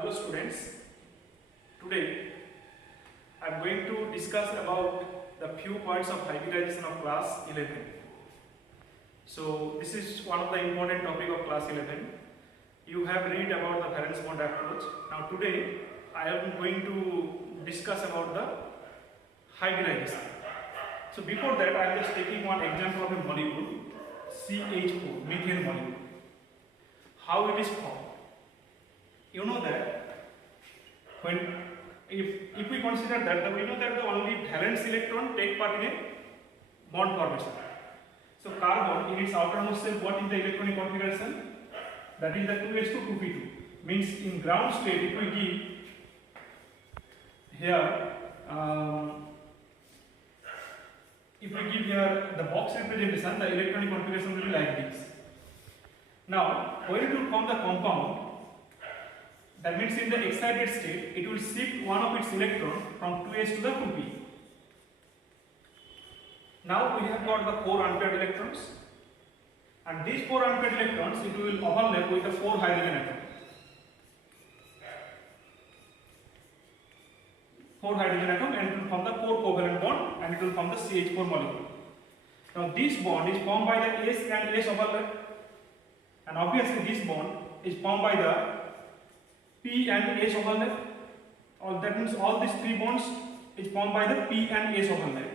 Hello students, today I am going to discuss about the few points of hybridization of class 11. So this is one of the important topic of class 11. You have read about the valence bond approach. Now today I am going to discuss about the hybridization. So before that I am just taking one example of a molecule CH4, methane molecule. How it is formed. You know that when if we consider that we know that the only valence electron take part in a bond formation. So carbon in its outermost shell, what is the electronic configuration? That is the 2s2 2p2. Means in ground state, if we give here the box representation, the electronic configuration will be like this. Now when it will form the compound, that means in the excited state, it will shift one of its electrons from 2s to the 2p. Now we have got the 4 unpaired electrons, and these 4 unpaired electrons it will overlap with the 4 hydrogen atom. 4 hydrogen atom, and it will form the 4 covalent bond, and it will form the CH4 molecule. Now this bond is formed by the S and S overlap, and obviously this bond is formed by the P and S overlap. That means all these 3 bonds is formed by the P and S overlap.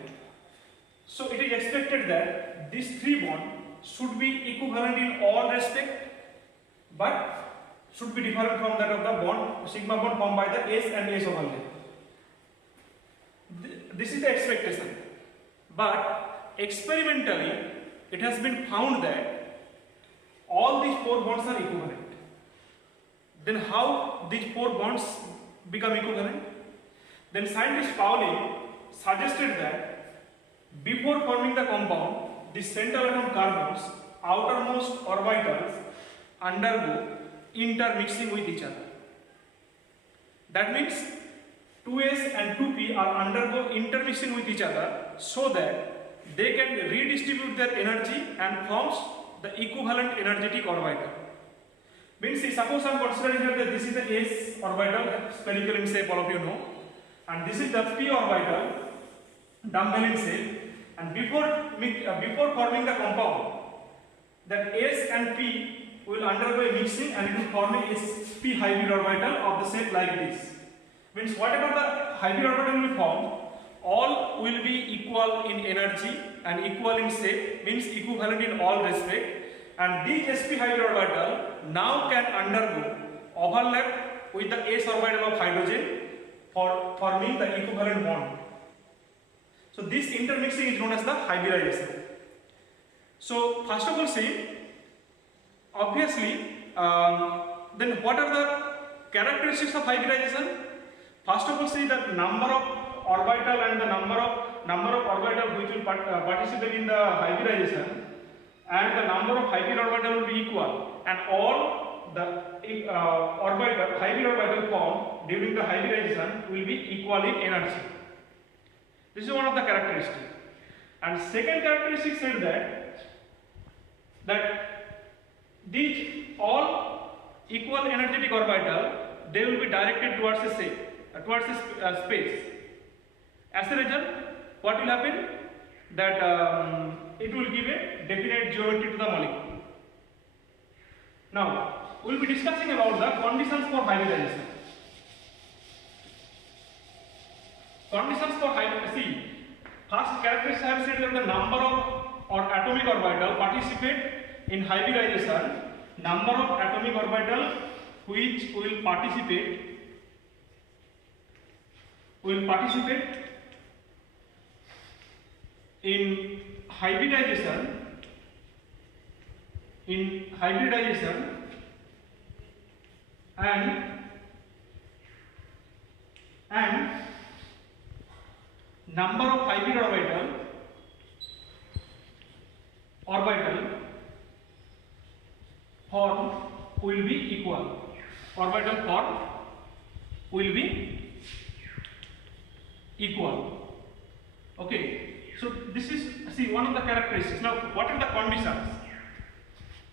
So it is expected that these 3 bonds should be equivalent in all respect, but should be different from that of the bond sigma bond formed by the S and S overlap. This is the expectation, but experimentally it has been found that all these 4 bonds are equivalent. Then how these 4 bonds become equivalent? Then scientist Pauling suggested that before forming the compound, the central atom carbons outermost orbitals undergo intermixing with each other. That means 2s and 2p are undergo intermixing with each other so that they can redistribute their energy and forms the equivalent energetic orbital. Means suppose I am considering here that this is the S orbital, spherical in shape, all of you know, and this is the P orbital, dumbbell in shape, and before forming the compound, that S and P will undergo a mixing and it will form a sp hybrid orbital of the shape like this. Means whatever the hybrid orbital will form, all will be equal in energy and equal in shape, means equivalent in all respect. And this sp hybrid orbital now can undergo overlap with the s orbital of hydrogen for forming the equivalent bond. So this intermixing is known as the hybridization. So first of all, see, obviously, then what are the characteristics of hybridization? First of all, see the number of orbital and the number of orbital which will participate in the hybridization, and the number of hybrid orbital will be equal, and all the hybrid orbital formed during the hybridization will be equal in energy. This is one of the characteristics. And second characteristic said that these all equal energetic orbital, they will be directed towards a space. As a result, what will happen? That it will give a definite geometry to the molecule. Now, we will be discussing about the conditions for hybridization. Conditions for hybridization. First characteristic I have said that the number of atomic orbital participate in hybridization. Number of atomic orbital which will participate in hybridization and number of hybrid orbital form will be equal. Orbital form will be equal. Okay. So this is, see, one of the characteristics. Now what are the conditions?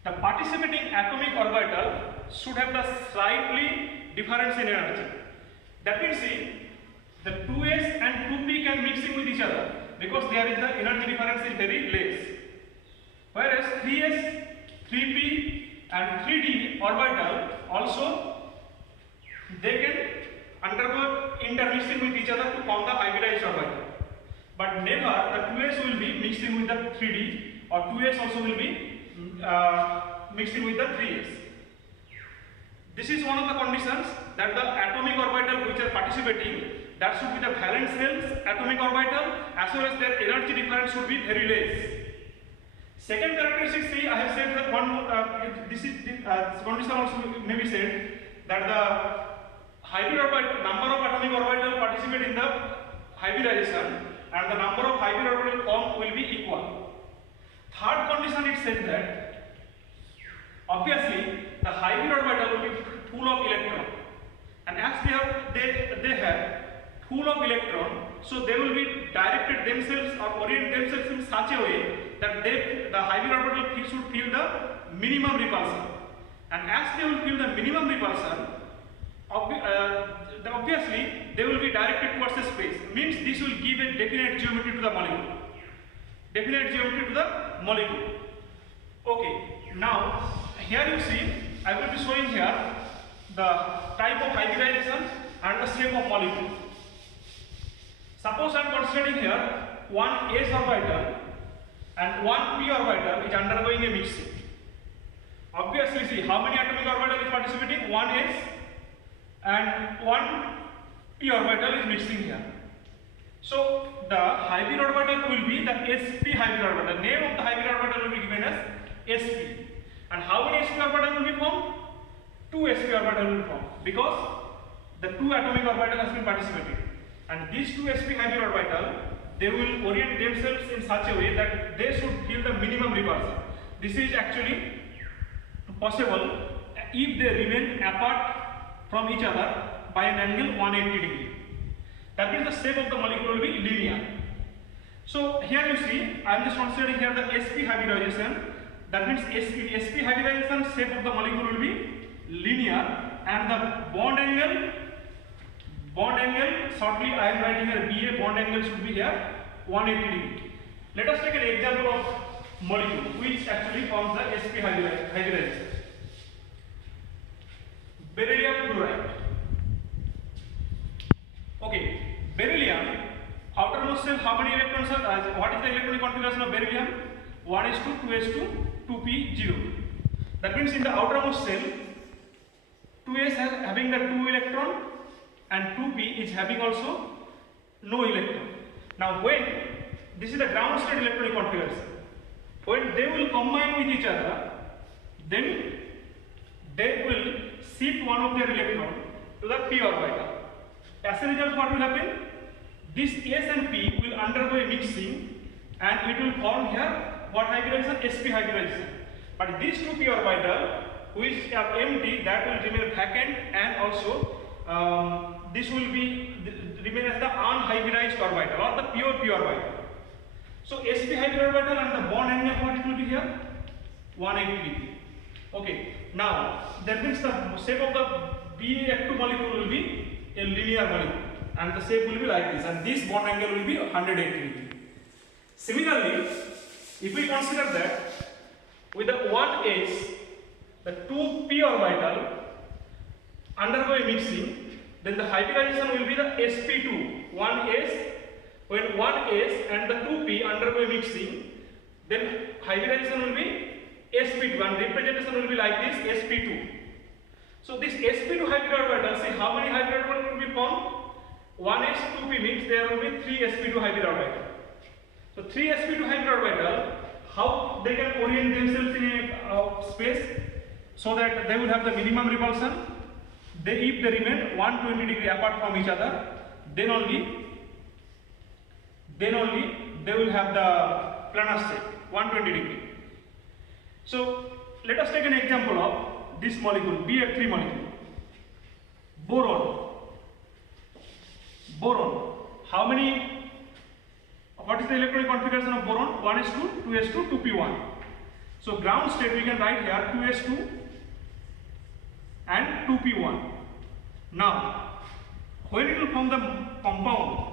The participating atomic orbital should have the slightly difference in energy. That means see, the 2s and 2p can mixing with each other because there is the energy difference is very less. Whereas 3s, 3p and 3d orbital also they can undergo intermixing with each other to form the hybridized orbital. But never the 2s will be mixing with the 3d, or 2s also will be mixing with the 3s. This is one of the conditions that the atomic orbital which are participating, that should be the valence shell's atomic orbital, as well as their energy difference should be very less. Second characteristic, see, I have said that one more, this condition also may be said that the hybrid orbital, number of atomic orbital participate in the hybridization and the number of hybrid orbital formed will be equal. Third condition, it said that obviously the hybrid orbital will be full of electron, and as they have full of electron, so they will be directed themselves or orient themselves in such a way that the hybrid orbital should feel the minimum repulsion, and as they will feel the minimum repulsion, obviously they will be directed towards the space. Means this will give a definite geometry to the molecule. Definite geometry to the molecule. Okay, now here you see, I will be showing here the type of hybridization and the shape of molecule. Suppose I am considering here one s orbital and one p orbital is undergoing a mixing. Obviously, see how many atomic orbital is participating? One s and one p orbital is mixing here. So the hybrid orbital will be the sp hybrid orbital. The name of the hybrid orbital will be given as sp. And how many sp orbital will be formed? Two sp orbital will form because the two atomic orbital has been participating. And these two sp hybrid orbital, they will orient themselves in such a way that they should feel the minimum repulsion. This is actually possible if they remain apart from each other by an angle 180 degree. That means the shape of the molecule will be linear. So here you see, I am just considering here the sp hybridization. That means sp hybridization shape of the molecule will be linear, and the bond angle, shortly I am writing here BA, bond angle should be here 180 degree. Let us take an example of molecule which actually forms the sp hybridization. Beryllium fluoride. Okay, beryllium, outermost shell, how many electrons are, what is the electronic configuration of beryllium? 1s2, 2s2, 2p, 0. That means in the outermost shell, 2s having the 2 electron and 2p is having also no electron. Now when, this is the ground state electronic configuration, when they will combine with each other, then they will shift one of their electron to the p orbital. As a result, what will happen? This s and p will undergo a mixing and it will form here what hybridization? sp hybridization. But these two p orbital which are empty, that will remain vacant, and also this will be remain as the unhybridized orbital or the pure p orbital. So sp hybrid orbital and the bond angle, what it will be here? 180 degree. Okay. Now that means the shape of the BF2 molecule will be a linear molecule, and the shape will be like this, and this bond angle will be 180 degree. Similarly, if we consider that with the 1s, the 2p orbital undergo a mixing, then the hybridization will be the sp2, 1s. When 1s and the 2p undergo a mixing, then hybridization will be sp2, and representation will be like this, sp2. So this sp2 hybrid orbital, see how many hybrid orbital will be formed? 1s, 2p means there will be 3 sp2 hybrid orbital. So 3 sp2 hybrid orbital, how they can orient themselves in a space so that they will have the minimum repulsion. If they remain 120 degree apart from each other, then only they will have the planar state 120 degree. So let us take an example of this molecule, BF3 molecule. Boron. How many? What is the electronic configuration of boron? 1s2, 2s2, 2p1. So ground state we can write here 2s2 and 2p1. Now, when it will form the compound,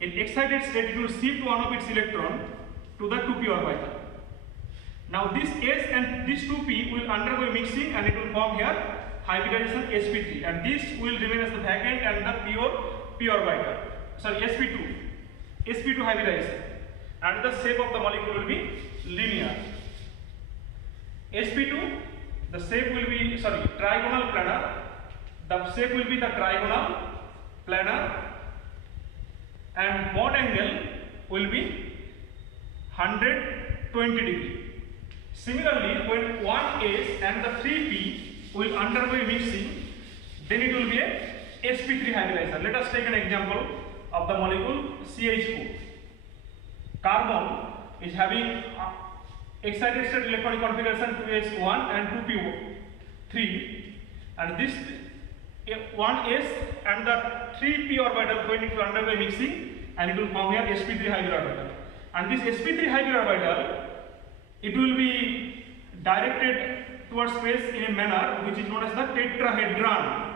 in excited state it will shift one of its electron to the 2p orbital. Now this S and this 2p will undergo mixing and it will form here hybridization sp3, and this will remain as the vacant and the pure p orbital. Sorry, sp2 hybridization, and the shape of the molecule will be linear. sp2, the shape will be trigonal planar. The shape will be the trigonal planar, and bond angle will be 120 degree. Similarly, when 1s and the 3p will undergo mixing, then it will be a sp3 hybridization. Let us take an example of the molecule CH4. Carbon is having excited state electronic configuration 2s1 and 2p3, and this 1s and the 3p orbital going to undergo mixing, and it will form here sp3 hybrid orbital. And this sp3 hybrid orbital, it will be directed towards space in a manner which is known as the tetrahedron.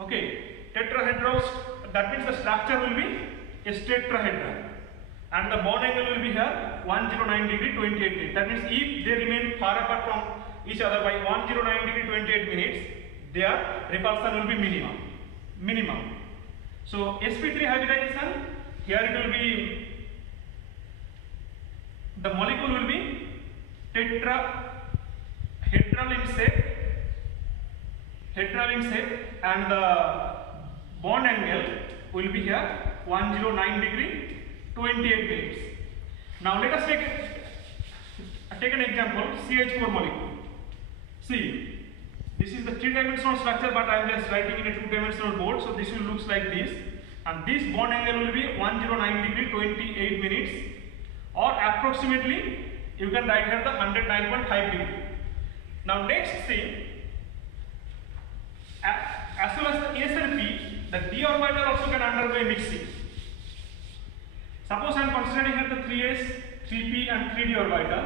Okay, tetrahedron, that means the structure will be a tetrahedron, and the bond angle will be here 109 degree 28 minutes. That means if they remain far apart from each other by 109 degree 28 minutes, their repulsion will be minimum. So sp3 hybridization, here it will be, the molecule will be tetrahedral in shape, and the bond angle will be here 109 degree 28 minutes. Now let us take an example, CH4 molecule. See, this is the 3-dimensional structure, but I am just writing in a 2-dimensional board, so this will look like this, and this bond angle will be 109 degree 28 minutes, or approximately you can write here the 109.5 degree. Now next thing, as well as the S and P, the d orbital also can undergo mixing. Suppose I am considering here the 3s, 3p and 3d orbital,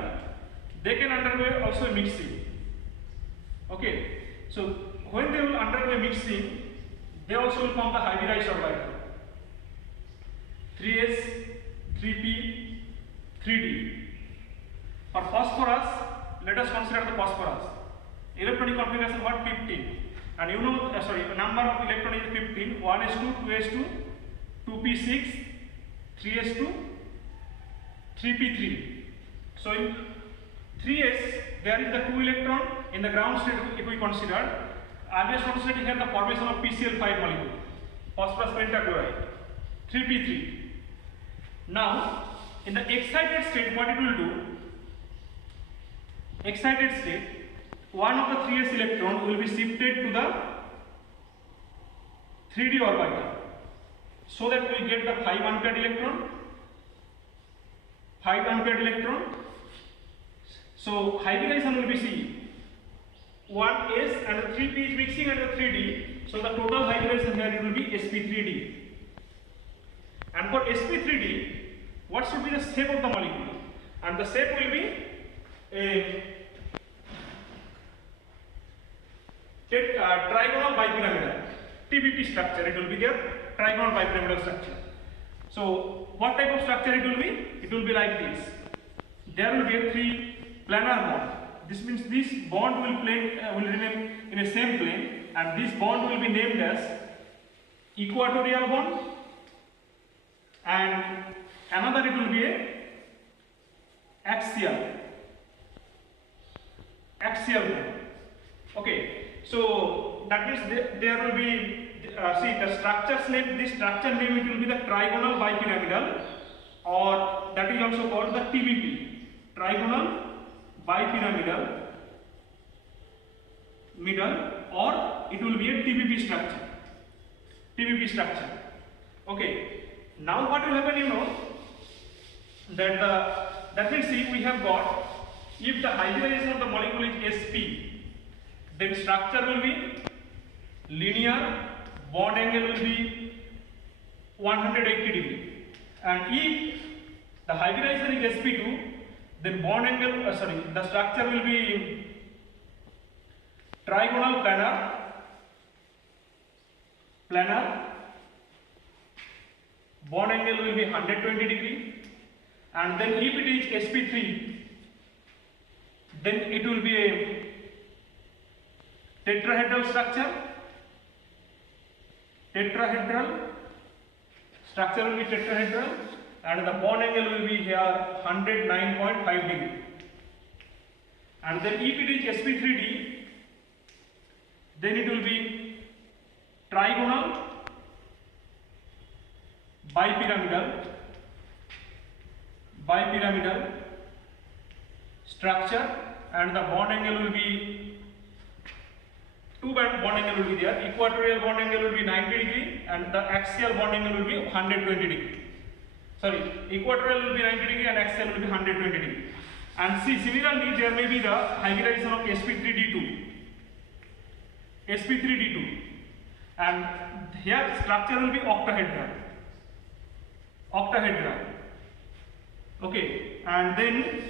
they can undergo also mixing. Okay, so when they will undergo mixing, they also will form the hybridized orbital. 3s, 3p, 3d. For phosphorus, let us consider the phosphorus. Electronic configuration what? 15. And you know, number of electron is 15. 1s2, 2s2, 2p6, 3s2, 3p3. So in 3s, there is the 2 electron in the ground state. If we consider, I am just considering here the formation of PCl5 molecule, phosphorus pentachloride, 3p3. Now, in the excited state, what it will do? Excited state, one of the 3s electron will be shifted to the 3d orbital, so that we get the 5 unpaired electron. So hybridization will be C. 1s and the 3p is mixing and the 3d, so the total hybridization here it will be sp3d. And for sp3d, what should be the shape of the molecule? And the shape will be a trigonal bipyramidal TBP structure. It will be their trigonal bipyramidal structure. So what type of structure it will be? It will be like this. There will be a 3 planar bond. This means this bond will remain in a same plane, and this bond will be named as equatorial bond, and another it will be a axial bond. Okay, so that means there will be see the structure's name. This structure name it will be the trigonal bipyramidal, or that is also called the TBP, trigonal bipyramidal middle, or it will be a TBP structure. Okay, now what will happen, you know, that means see, we have got, if the hybridization of the molecule is sp, then structure will be linear, bond angle will be 180 degree, and if the hybridization is sp2, then bond angle the structure will be trigonal planar bond angle will be 120 degree, and then if it is sp3, then it will be a tetrahedral structure. Structure will be tetrahedral, and the bond angle will be here 109.5 degree. And then if it is sp3d, then it will be trigonal bipyramidal structure, and the bond angle will be bond angle will be there. Equatorial bond angle will be 90 degree, and the axial bond angle will be 120 degree. Sorry, equatorial will be 90 degree and axial will be 120 degree. And see, similarly there may be the hybridization of sp3d2, and here structure will be octahedral. Okay, and then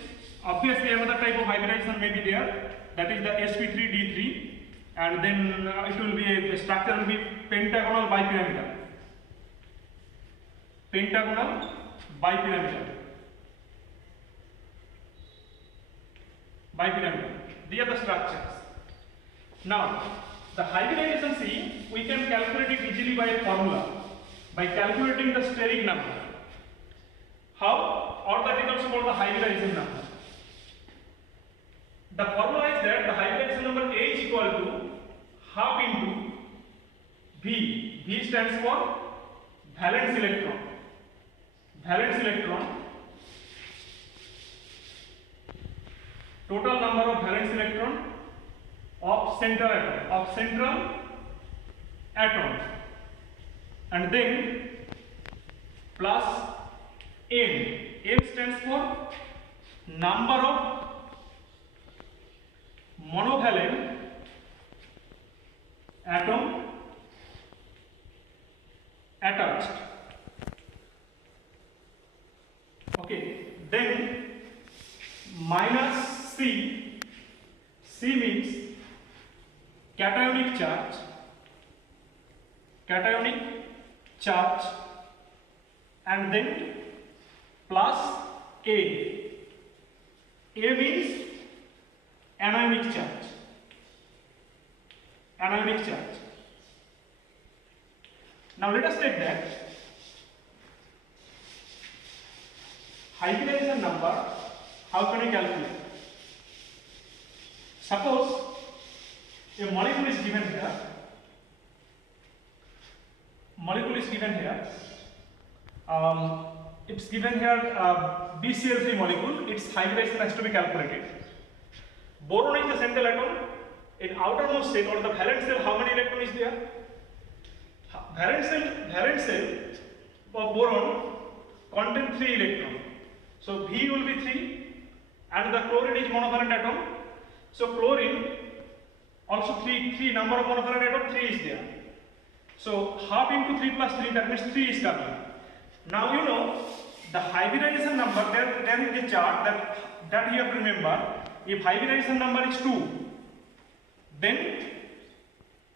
obviously another type of hybridization may be there, that is the sp3d3, and then it will be a structure will be pentagonal bipyramidal. These are the structures. Now the hybridization, see, we can calculate it easily by a formula, by calculating the steric number. How? Or that is also called the hybridization number. The formula is that the hybridization number H equal to half into V. V stands for valence electron. Total number of valence electron of central atom, and then plus M. M stands for number of monovalent atom attached. Okay, then minus C. C means cationic charge, and then plus A. A means anionic charge. Now let us take that hybridization number. How can we calculate? Suppose a molecule is given here. It's given here BCl3 molecule. Its hybridization has to be calculated. Boron is the central atom. In outermost shell or the valence shell, how many electron is there? Valence shell of boron contains 3 electrons. So V will be 3, and the chlorine is monovalent atom. So chlorine also 3 number of monovalent atom 3 is there. So half into 3 plus 3, that means 3 is coming. Now you know the hybridization number. There is a chart that you have to remember. If hybridization number is 2, then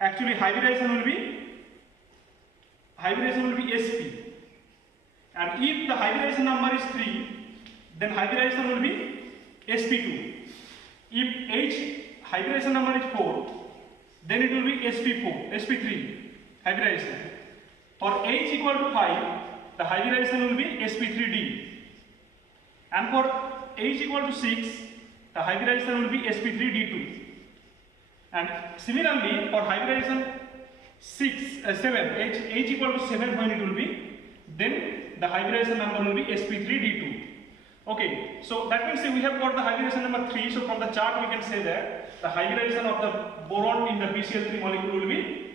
actually hybridization will be sp, and if the hybridization number is 3, then hybridization will be sp2. If H hybridization number is 4, then it will be sp3 hybridization. For H equal to 5, the hybridization will be sp3d, and for H equal to 6, the hybridization will be sp3d2. And similarly for hybridization 7, H equal to 7, when it will be, then the hybridization number will be sp3d2. Okay, so that means we have got the hybridization number 3. So from the chart we can say that the hybridization of the boron in the BCl3 molecule will be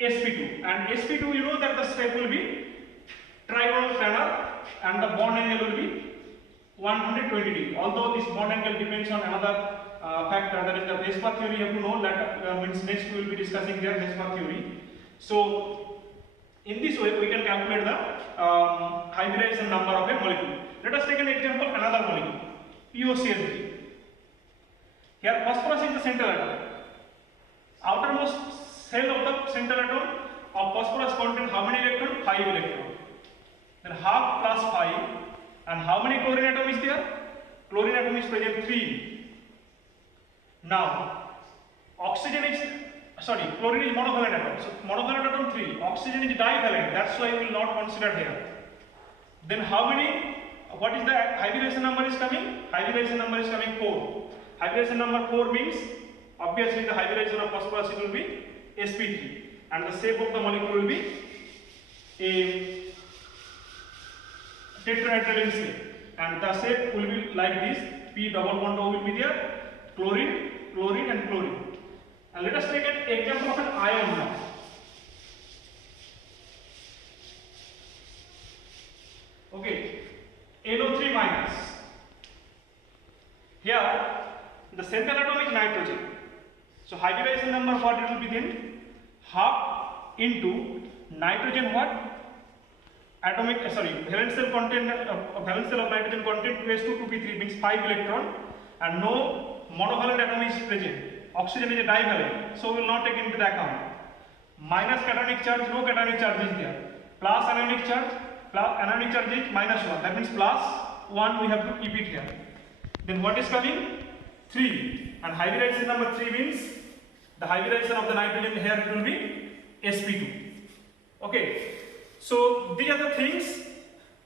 sp2, and sp2, you know that the step will be trigonal planar, and the bond angle will be 120 degree. Although this bond angle depends on another factor, that is the Weisbach theory. You have to know that means next we will be discussing their Weisbach theory. So in this way we can calculate the hybridization number of a molecule. Let us take an example, another molecule, POCl3. Here phosphorus is the central atom. of central atom of phosphorus contain how many electron? 5 electron. Then half plus 5, and how many chlorine atom is there? Chlorine atom is present 3. Now oxygen is chlorine is monovalent atom. So monovalent atom 3. Oxygen is divalent. That's why we will not consider here. Then how many? What is the hybridization number is coming? Hybridization number is coming 4. Hybridization number 4 means obviously the hybridization of phosphorus will be sp3, and the shape of the molecule will be a tetrahedral shape, and the shape will be like this. P double bond O will be there. Chlorine, chlorine, and chlorine. And let us take an example of an ion now. Okay, NO3 minus. Here the central atom is nitrogen. So hybridization number what it will be then? Half into nitrogen what? Valence shell of nitrogen content 2s2 2p3 means 5 electron, and no monovalent atom is present. Oxygen is a divalent, so we will not take into the account. Minus cationic charge, no cationic charge is there. Plus anionic charge is minus 1. That means plus 1 we have to keep it here. Then what is coming? 3. And hybridization number 3 means the hybridization of the nitrogen here it will be sp2. Okay. So these are the things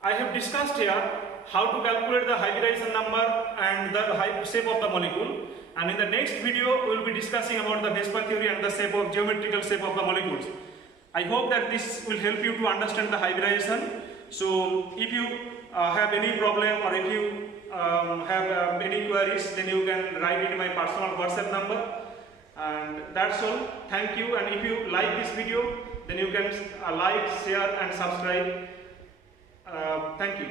I have discussed here, how to calculate the hybridization number and the shape of the molecule. And in the next video we will be discussing about the Vesper theory and the geometrical shape of the molecules. I hope that this will help you to understand the hybridization. So if you have any problem, or if you have any queries, then you can write it in my personal WhatsApp number. And that's all. Thank you. And if you like this video, then you can like, share and subscribe. Thank you.